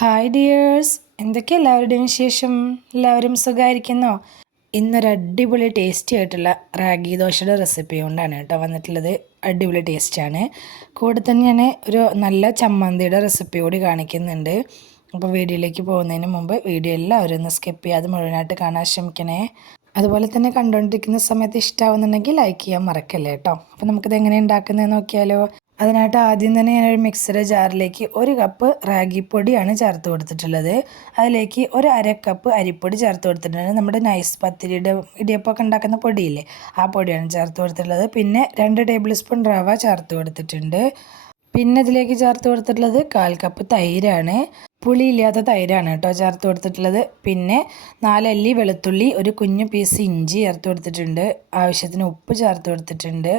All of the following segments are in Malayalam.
ഹായ് ഡിയേഴ്സ് എന്തൊക്കെ എല്ലാവരുടെയും വിശേഷം? എല്ലാവരും സുഖമായിരിക്കുന്നോ? ഇന്നൊരു അടിപൊളി ടേസ്റ്റി ആയിട്ടുള്ള റാഗി ദോശയുടെ റെസിപ്പി കൊണ്ടാണ് കേട്ടോ വന്നിട്ടുള്ളത്. അടിപൊളി ടേസ്റ്റാണ് കൂടെ തന്നെ ഞാൻ ഒരു നല്ല ചമ്മന്തിയുടെ റെസിപ്പി കൂടി കാണിക്കുന്നുണ്ട്. അപ്പോൾ വീഡിയോയിലേക്ക് പോകുന്നതിന് മുമ്പ് വീഡിയോ എല്ലാവരും ഒന്ന് സ്കിപ്പ് ചെയ്യാതെ മുഴുവനായിട്ട് കാണാൻ ശ്രമിക്കണേ. അതുപോലെ തന്നെ കണ്ടുകൊണ്ടിരിക്കുന്ന സമയത്ത് ഇഷ്ടമാവുന്നുണ്ടെങ്കിൽ ലൈക്ക് ചെയ്യാൻ മറക്കല്ലേ കേട്ടോ. അപ്പോൾ നമുക്കിത് എങ്ങനെ ഉണ്ടാക്കുന്നത് നോക്കിയാലോ. അതിനായിട്ട് ആദ്യം തന്നെ ഞാനൊരു മിക്സറ് ജാറിലേക്ക് ഒരു കപ്പ് റാഗിപ്പൊടിയാണ് ചേർത്ത് കൊടുത്തിട്ടുള്ളത്. അതിലേക്ക് ഒരു അര കപ്പ് അരിപ്പൊടി ചേർത്ത് കൊടുത്തിട്ടുണ്ട്. നമ്മുടെ നൈസ് പത്തിരിയുടെ ഇടിയപ്പമൊക്കെ ഉണ്ടാക്കുന്ന പൊടിയില്ലേ ആ പൊടിയാണ് ചേർത്ത് കൊടുത്തിട്ടുള്ളത്. പിന്നെ രണ്ട് ടേബിൾ സ്പൂൺ റവ ചേർത്ത് കൊടുത്തിട്ടുണ്ട്. പിന്നെ ഇതിലേക്ക് ചേർത്ത് കൊടുത്തിട്ടുള്ളത് കാൽ കപ്പ് തൈരാണ്. പുളിയില്ലാത്ത തൈരാണ് കേട്ടോ ചേർത്ത് കൊടുത്തിട്ടുള്ളത്. പിന്നെ നാലല്ലി വെളുത്തുള്ളി ഒരു കുഞ്ഞു പീസ് ഇഞ്ചി ചേർത്ത് കൊടുത്തിട്ടുണ്ട്. ആവശ്യത്തിന് ഉപ്പ് ചേർത്ത് കൊടുത്തിട്ടുണ്ട്.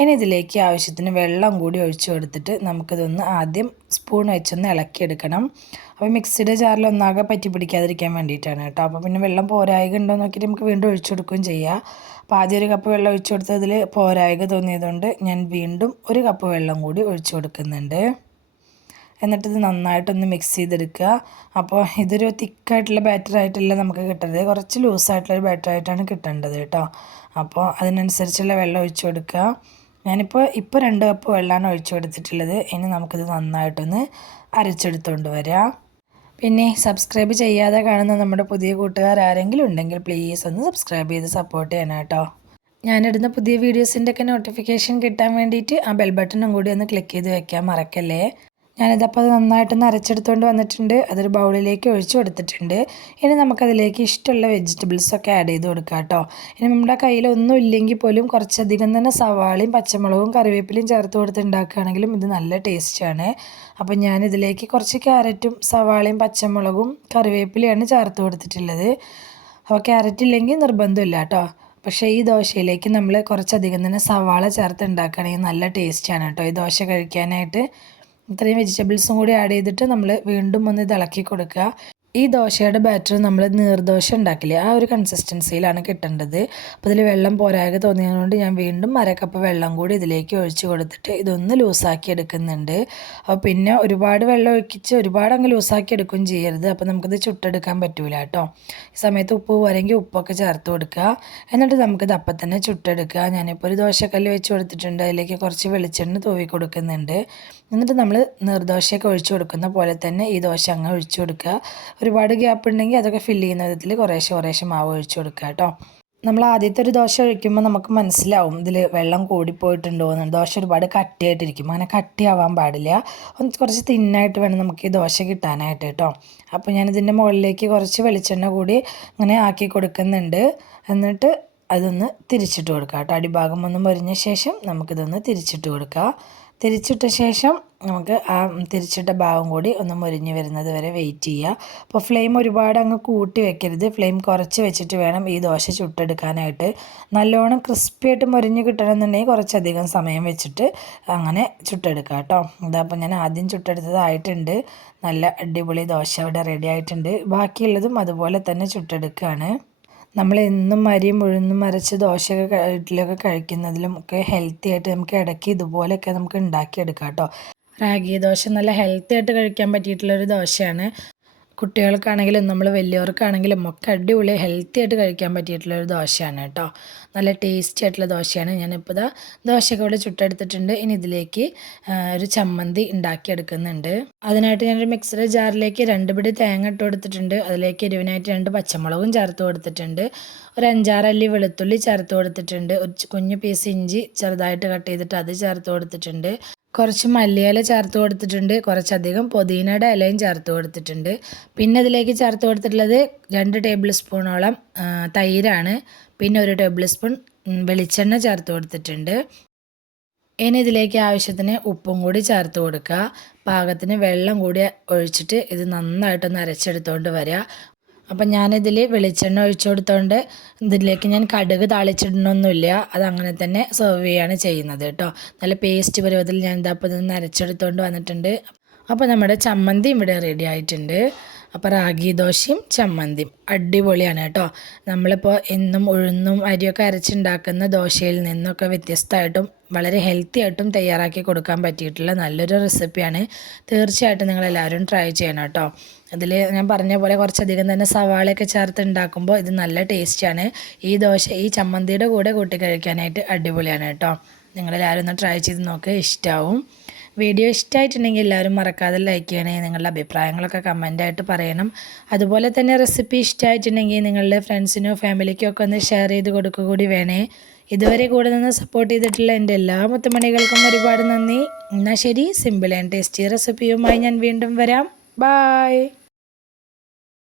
ഇനി ഇതിലേക്ക് ആവശ്യത്തിന് വെള്ളം കൂടി ഒഴിച്ചു കൊടുത്തിട്ട് നമുക്കിതൊന്ന് ആദ്യം സ്പൂൺ വെച്ചൊന്ന് ഇളക്കിയെടുക്കണം. അപ്പോൾ മിക്സിയുടെ ജാറിൽ ഒന്നാകെ പറ്റി പിടിക്കാതിരിക്കാൻ വേണ്ടിയിട്ടാണ് കേട്ടോ. അപ്പോൾ പിന്നെ വെള്ളം പോരായക ഉണ്ടോ നോക്കിയിട്ട് നമുക്ക് വീണ്ടും ഒഴിച്ചു കൊടുക്കുകയും ചെയ്യാം. അപ്പോൾ ആദ്യം ഒരു കപ്പ് വെള്ളം ഒഴിച്ചു കൊടുത്തതിൽ പോരായക തോന്നിയതുകൊണ്ട് ഞാൻ വീണ്ടും ഒരു കപ്പ് വെള്ളം കൂടി ഒഴിച്ചു കൊടുക്കുന്നുണ്ട്. എന്നിട്ടിത് നന്നായിട്ടൊന്ന് മിക്സ് ചെയ്തെടുക്കുക. അപ്പോൾ ഇതൊരു തിക്കായിട്ടുള്ള ബാറ്റർ ആയിട്ടല്ല നമുക്ക് കിട്ടുന്നത് കുറച്ച് ലൂസായിട്ടുള്ളൊരു ബാറ്റർ ആയിട്ടാണ് കിട്ടേണ്ടത് കേട്ടോ. അപ്പോൾ അതിനനുസരിച്ചുള്ള വെള്ളം ഒഴിച്ചു കൊടുക്കുക. ഞാനിപ്പോൾ ഇപ്പോൾ രണ്ട് കപ്പ് വെള്ളമാണ് ഒഴിച്ചു കൊടുത്തിട്ടുള്ളത്. ഇനി നമുക്കിത് നന്നായിട്ടൊന്ന് അരച്ചെടുത്തുകൊണ്ട് വരാം. പിന്നെ സബ്സ്ക്രൈബ് ചെയ്യാതെ കാണുന്ന നമ്മുടെ പുതിയ കൂട്ടുകാർ ആരെങ്കിലും ഉണ്ടെങ്കിൽ പ്ലീസ് ഒന്ന് സബ്സ്ക്രൈബ് ചെയ്ത് സപ്പോർട്ട് ചെയ്യണം കേട്ടോ. ഞാനിടുന്ന പുതിയ വീഡിയോസിന്റെയൊക്കെ നോട്ടിഫിക്കേഷൻ കിട്ടാൻ വേണ്ടിയിട്ട് ആ ബെൽ ബട്ടണും കൂടി ഒന്ന് ക്ലിക്ക് ചെയ്ത് വെക്കാൻ മറക്കല്ലേ? ഞാനിതപ്പോൾ അത് നന്നായിട്ടൊന്ന് അരച്ചെടുത്തുകൊണ്ട് വന്നിട്ടുണ്ട്. അതൊരു ബൗളിലേക്ക് ഒഴിച്ചു കൊടുത്തിട്ടുണ്ട്. ഇനി നമുക്കതിലേക്ക് ഇഷ്ടമുള്ള വെജിറ്റബിൾസൊക്കെ ആഡ് ചെയ്ത് കൊടുക്കാം കേട്ടോ. ഇനി നമ്മുടെ കയ്യിലൊന്നും ഇല്ലെങ്കിൽ പോലും കുറച്ചധികം തന്നെ സവാളയും പച്ചമുളകും കറിവേപ്പിലയും ചേർത്ത് കൊടുത്ത് ഉണ്ടാക്കുകയാണെങ്കിലും ഇത് നല്ല ടേസ്റ്റാണ് അപ്പോൾ ഞാനിതിലേക്ക് കുറച്ച് ക്യാരറ്റും സവാളയും പച്ചമുളകും കറിവേപ്പിലയാണ് ചേർത്ത് കൊടുത്തിട്ടുള്ളത്. അപ്പോൾ ക്യാരറ്റ് ഇല്ലെങ്കിൽ നിർബന്ധമില്ല കേട്ടോ. പക്ഷേ ഈ ദോശയിലേക്ക് നമ്മൾ കുറച്ചധികം തന്നെ സവാള ചേർത്ത് ഉണ്ടാക്കുകയാണെങ്കിൽ നല്ല ടേസ്റ്റാണ് കേട്ടോ ഈ ദോശ കഴിക്കാനായിട്ട്. ഇത്രയും വെജിറ്റബിൾസും കൂടി ആഡ് ചെയ്തിട്ട് നമ്മൾ വീണ്ടും ഒന്ന് ഇളക്കി കൊടുക്കുക. ഈ ദോശയുടെ ബാറ്റർ നമ്മൾ നീർദോശ ഉണ്ടാക്കില്ലേ? ആ ഒരു കൺസിസ്റ്റൻസിയിലാണ് കിട്ടേണ്ടത്. അപ്പോൾ ഇതിൽ വെള്ളം പോരാകെ തോന്നിയതുകൊണ്ട് ഞാൻ വീണ്ടും അരക്കപ്പ് വെള്ളം കൂടി ഇതിലേക്ക് ഒഴിച്ച് കൊടുത്തിട്ട് ഇതൊന്ന് ലൂസാക്കി എടുക്കുന്നുണ്ട്. അപ്പോൾ പിന്നെ ഒരുപാട് വെള്ളം ഒഴിച്ച് ഒരുപാട് അങ്ങ് ലൂസാക്കി എടുക്കുകയും ചെയ്യരുത്. അപ്പോൾ നമുക്കിത് ചുട്ടെടുക്കാൻ പറ്റൂല കേട്ടോ. ഈ സമയത്ത് ഉപ്പ് പോരെങ്കിൽ ഉപ്പൊക്കെ ചേർത്ത് കൊടുക്കുക. എന്നിട്ട് നമുക്കിത് അപ്പം തന്നെ ചുട്ടെടുക്കുക. ഞാനിപ്പോൾ ഒരു ദോശക്കല്ല് വെച്ച് കൊടുത്തിട്ടുണ്ട്. അതിലേക്ക് കുറച്ച് വെളിച്ചെണ്ണ തൂവി കൊടുക്കുന്നുണ്ട്. എന്നിട്ട് നമ്മൾ നീർദോശയൊക്കെ ഒഴിച്ചു കൊടുക്കുന്ന പോലെ തന്നെ ഈ ദോശ അങ്ങ് ഒഴിച്ചു കൊടുക്കുക. ഒരുപാട് ഗ്യാപ്പ് ഉണ്ടെങ്കിൽ അതൊക്കെ ഫില്ല് ചെയ്യുന്ന വിധത്തിൽ കുറേശ്ശെ കുറേശ്ശെ മാവ് ഒഴിച്ചു കൊടുക്കുക കേട്ടോ നമ്മൾ ആദ്യത്തെ ഒരു ദോശ ഒഴിക്കുമ്പോൾ നമുക്ക് മനസ്സിലാവും ഇതിൽ വെള്ളം കൂടിപ്പോയിട്ടുണ്ടോ എന്ന്. ദോശ ഒരുപാട് കട്ടിയായിട്ടിരിക്കും. അങ്ങനെ കട്ടിയാവാൻ പാടില്ല. ഒന്ന് കുറച്ച് തിന്നായിട്ട് വേണം നമുക്ക് ഈ ദോശ കിട്ടാനായിട്ട് കേട്ടോ അപ്പോൾ ഞാനിതിന്റെ മുകളിലേക്ക് കുറച്ച് വെളിച്ചെണ്ണ കൂടി ഇങ്ങനെ ആക്കി കൊടുക്കുന്നുണ്ട്. എന്നിട്ട് അതൊന്ന് തിരിച്ചിട്ട് കൊടുക്കുക കേട്ടോ അടിഭാഗം ഒന്ന് മൊരിഞ്ഞ ശേഷം നമുക്കിതൊന്ന് തിരിച്ചിട്ട് കൊടുക്കുക തിരിച്ചിട്ട ശേഷം നമുക്ക് ആ തിരിച്ചിട്ട ഭാഗം കൂടി ഒന്ന് മുരിഞ്ഞ് വരുന്നത് വരെ വെയിറ്റ് ചെയ്യുക അപ്പോൾ ഫ്ലെയിം ഒരുപാട് അങ്ങ് കൂട്ടി വെക്കരുത്. ഫ്ലെയിം കുറച്ച് വെച്ചിട്ട് വേണം ഈ ദോശ ചുട്ടെടുക്കാനായിട്ട്. നല്ലോണം ക്രിസ്പിയായിട്ട് മുരിഞ്ഞ് കിട്ടണമെന്നുണ്ടെങ്കിൽ കുറച്ചധികം സമയം വെച്ചിട്ട് അങ്ങനെ ചുട്ടെടുക്കുക കേട്ടോ ഇതപ്പോൾ ഞാൻ ആദ്യം ചുട്ടെടുത്തതായിട്ടുണ്ട്. നല്ല അടിപൊളി ദോശ ഇവിടെ റെഡി ആയിട്ടുണ്ട്. ബാക്കിയുള്ളതും അതുപോലെ തന്നെ ചുട്ടെടുക്കുകയാണ് നമ്മൾ എന്നും അരിയും ഉഴുന്നും അരച്ച് ദോശയൊക്കെ ഇഡ്ഡലിയൊക്കെ കഴിക്കുന്നതിലും ഒക്കെ ഹെൽത്തി ആയിട്ട് നമുക്ക് ഇടയ്ക്ക് ഇതുപോലെയൊക്കെ നമുക്ക് ഉണ്ടാക്കിയെടുക്കാം കേട്ടോ. റാഗി ദോശ നല്ല ഹെൽത്തി ആയിട്ട് കഴിക്കാൻ പറ്റിയിട്ടുള്ളൊരു ദോശയാണ്. കുട്ടികൾക്കാണെങ്കിലും നമ്മൾ വലിയവർക്കാണെങ്കിലും ഒക്കെ അടിപൊളി ഹെൽത്തി ആയിട്ട് കഴിക്കാൻ പറ്റിയിട്ടുള്ള ഒരു ദോശയാണ് കേട്ടോ. നല്ല ടേസ്റ്റി ആയിട്ടുള്ള ദോശയാണ്. ഞാനിപ്പോൾ ഇതാ ദോശയൊക്കെ ഇവിടെ ചുട്ടെടുത്തിട്ടുണ്ട്. ഇനി ഇതിലേക്ക് ഒരു ചമ്മന്തി ഉണ്ടാക്കിയെടുക്കുന്നുണ്ട്. അതിനായിട്ട് ഞാനൊരു മിക്സർ ജാറിലേക്ക് രണ്ട് പിടി തേങ്ങ ഇട്ട് കൊടുത്തിട്ടുണ്ട്. അതിലേക്ക് എരിവിനായിട്ട് രണ്ട് പച്ചമുളകും ചേർത്ത് കൊടുത്തിട്ടുണ്ട്. ഒരു അഞ്ചാറല്ലി വെളുത്തുള്ളി ചേർത്ത് കൊടുത്തിട്ടുണ്ട്. ഒരു കുഞ്ഞു പീസ് ഇഞ്ചി ചെറുതായിട്ട് കട്ട് ചെയ്തിട്ട് അത് ചേർത്ത് കൊടുത്തിട്ടുണ്ട്. കുറച്ച് മല്ലിയില ചേർത്ത് കൊടുത്തിട്ടുണ്ട്. കുറച്ചധികം പുതിനയുടെ ഇലയും ചേർത്ത് കൊടുത്തിട്ടുണ്ട്. പിന്നെ ഇതിലേക്ക് ചേർത്ത് കൊടുത്തിട്ടുള്ളത് രണ്ട് ടേബിൾ സ്പൂണോളം തൈരാണ്. പിന്നെ ഒരു ടേബിൾ സ്പൂൺ വെളിച്ചെണ്ണ ചേർത്ത് കൊടുത്തിട്ടുണ്ട്. ഇനി ഇതിലേക്ക് ആവശ്യത്തിന് ഉപ്പും കൂടി ചേർത്ത് കൊടുക്കുക. പാകത്തിന് വെള്ളം കൂടി ഒഴിച്ചിട്ട് ഇത് നന്നായിട്ടൊന്ന് അരച്ചെടുത്തുകൊണ്ട് വരിക അപ്പം ഞാനിതിൽ വെളിച്ചെണ്ണ ഒഴിച്ചു കൊടുത്തോണ്ട് ഇതിലേക്ക് ഞാൻ കടുക് താളിച്ചിടണമൊന്നുമില്ല അത് അങ്ങനെ തന്നെ സെർവ് ചെയ്യാണ് ചെയ്യുന്നത് കേട്ടോ. നല്ല പേസ്റ്റ് പരുവത്തിൽ ഞാൻ ഇതാ അപ്പം ഇതൊന്ന് നരച്ചെടുത്തോണ്ട് വന്നിട്ടുണ്ട്. അപ്പോൾ നമ്മുടെ ചമ്മന്തി ഇവിടെ റെഡി ആയിട്ടുണ്ട്. അപ്പോൾ റാഗി ദോശയും ചമ്മന്തിയും. അടിപൊളിയാണ് കേട്ടോ. നമ്മളിപ്പോൾ എന്നും ഉഴുന്നും അരിയൊക്കെ അരച്ചുണ്ടാക്കുന്ന ദോശയിൽ നിന്നൊക്കെ വ്യത്യസ്തമായിട്ടും വളരെ ഹെൽത്തി ആയിട്ടും തയ്യാറാക്കി കൊടുക്കാൻ പറ്റിയിട്ടുള്ള നല്ലൊരു റെസിപ്പിയാണ് തീർച്ചയായിട്ടും നിങ്ങളെല്ലാവരും ട്രൈ ചെയ്യണം കേട്ടോ അതിൽ ഞാൻ പറഞ്ഞ പോലെ കുറച്ചധികം തന്നെ സവാളയൊക്കെ ചേർത്ത് ഉണ്ടാക്കുമ്പോൾ ഇത് നല്ല ടേസ്റ്റിയാണ് ഈ ദോശ ഈ ചമ്മന്തിയുടെ കൂടെ കൂട്ടി കഴിക്കാനായിട്ട് അടിപൊളിയാണ് കേട്ടോ നിങ്ങളെല്ലാവരും ഒന്ന് ട്രൈ ചെയ്ത് നോക്ക് ഇഷ്ടമാവും വീഡിയോ ഇഷ്ടമായിട്ടുണ്ടെങ്കിൽ എല്ലാവരും മറക്കാതെ ലൈക്ക് ചെയ്യണേ നിങ്ങളുടെ അഭിപ്രായങ്ങളൊക്കെ കമന്റായിട്ട് പറയണം. അതുപോലെ തന്നെ റെസിപ്പി ഇഷ്ടമായിട്ടുണ്ടെങ്കിൽ നിങ്ങളുടെ ഫ്രണ്ട്സിനോ ഫാമിലിക്കോ ഒക്കെ ഒന്ന് ഷെയർ ചെയ്ത് കൊടുക്കുക കൂടി വേണേ. ഇതുവരെ കൂടെ നിന്ന് സപ്പോർട്ട് ചെയ്തിട്ടുള്ള എന്റെ എല്ലാ മുത്തുമണികൾക്കും ഒരുപാട് നന്ദി. എന്നാൽ ശരി സിമ്പിൾ ആൻഡ് ടേസ്റ്റി റെസിപ്പിയുമായി ഞാൻ വീണ്ടും വരാം. ബായ്